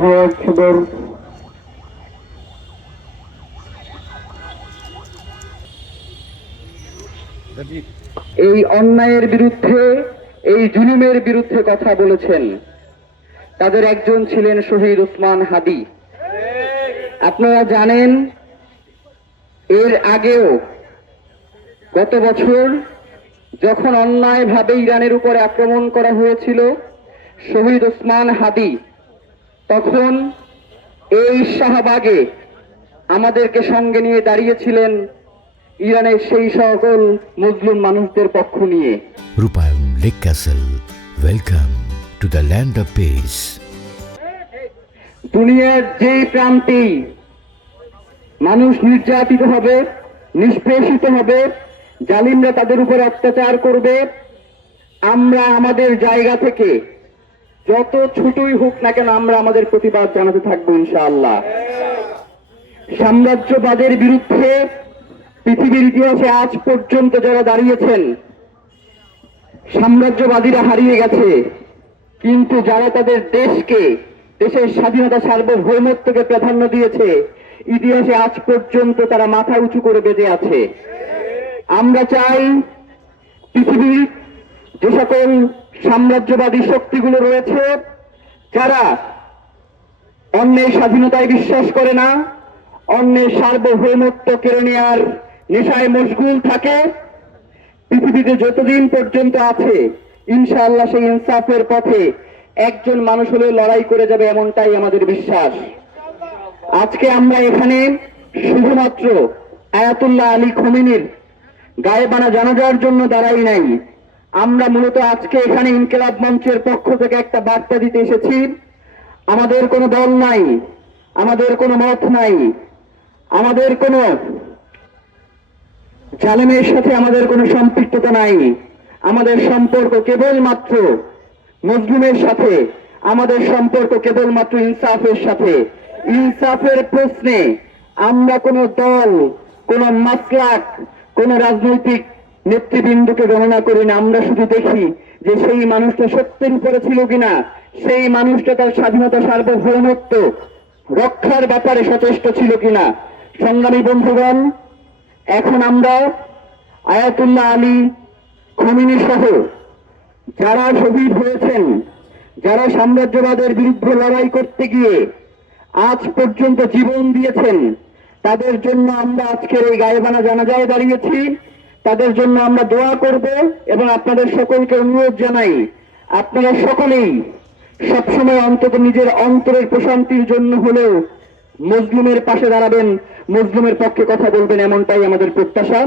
আল্লাহু আকবার। এই অন্যায়ের বিরুদ্ধে, এই জুলুমের বিরুদ্ধে কথা বলেছেন। তাদের একজন ছিলেন শহীদ ওসমান হাদি। আপনারা জানেন এর আগেও গত বছর যখন অন্যায়ভাবে ইরানের উপরে আক্রমণ করা হয়েছিল শহীদ ওসমান হাদি, তখন এই শাহবাগে আমাদেরকে সঙ্গে নিয়ে দাঁড়িয়েছিলেন ইরানের সেই সকল মুসলিম মানুষদের পক্ষ নিয়ে। রূপায়ণ lake castle, welcome to the land of piece. দুনিয়ার যেই প্রান্তেই মানুষ নির্যাতিত হবে, নিষ্পেষিত হবে, জালিমরা তাদের উপর অত্যাচার করবে, আমরা আমাদের জায়গা থেকে যত ছোটই হোক না কেন আমরা আমাদের প্রতিবাদ জানাতে থাকবো ইনশাআল্লাহ। সাম্রাজ্যবাদের বিরুদ্ধে পৃথিবীর ইতিহাসে আজ পর্যন্ত যারা দাঁড়িয়েছেন, সাম্রাজ্যবাদীরা হারিয়ে গেছে, কিন্তু যারা তাদের দেশকে, দেশের স্বাধীনতা সার্বভৌমত্বকে প্রাধান্য দিয়েছে, ইতিহাসে আজ পর্যন্ত তারা মাথা উঁচু করে বেঁচে আছে। আমরা চাই পৃথিবীর যে সকল সাম্রাজ্যবাদী শক্তিগুলো রয়েছে, যারা অন্যের স্বাধীনতায় বিশ্বাস করে না, অন্যের সার্বভৌমত্ব কেড়ে নেওয়ার নেশায় মশগুল থাকে, পৃথিবীতে যতদিন পর্যন্ত আছে ইনশাআল্লাহ সেই ইনসাফের পথে একজন মানুষ হলে লড়াই করে যাবে, এমনটাই আমাদের বিশ্বাস। আজকে আমরা এখানে শুধুমাত্র আয়াতুল্লাহ আলী খোমেনির গায়েবানা জানাজার জন্য দাঁড়াই নাই। আমরা মূলত আজকে এখানে ইনকিলাব মঞ্চের পক্ষ থেকে একটা বার্তা দিতে এসেছি। আমাদের কোনো দল নাই, আমাদের কোনো মত নাই, আমাদের কোনো জালেমের সাথে আমাদের কোনো সম্পৃক্ততা নাই। আমাদের সম্পর্ক কেবলমাত্র মুসলিমের সাথে, আমাদের সম্পর্ক কেবলমাত্র ইনসাফের সাথে। ইনসাফের প্রশ্নে আমরা কোনো দল, কোনো মাসলাক, কোনো রাজনৈতিক নেতৃবৃন্দকে গণনা করি না। আমরা শুধু দেখি যে সেই মানুষটা সত্যের উপরে ছিল কিনা, সেই মানুষটা তার স্বাধীনতা সার্বভৌমত্ব রক্ষার ব্যাপারে সচেষ্ট ছিল কিনা। সংগ্রামী বন্ধুগণ, এখন আমরা আয়াতুল্লাহ আলী খোমেনি সহ যারা শহীদ হয়েছেন, যারা সাম্রাজ্যবাদের বিরুদ্ধে লড়াই করতে গিয়ে আজ পর্যন্ত জীবন দিয়েছেন, তাদের জন্য আমরা আজকের এই গায়েবানা জানাজায় দাঁড়িয়েছি। তাদের জন্য আমরা দোয়া করব এবং আপনাদের সকলকে অনুরোধ জানাই, আপনারা সকলেই সবসময় অন্তত নিজের অন্তরের প্রশান্তির জন্য হলেও মুসলিমের পাশে দাঁড়াবেন, মুসলিমের পক্ষে কথা বলবেন, এমনটাই আমাদের প্রত্যাশা।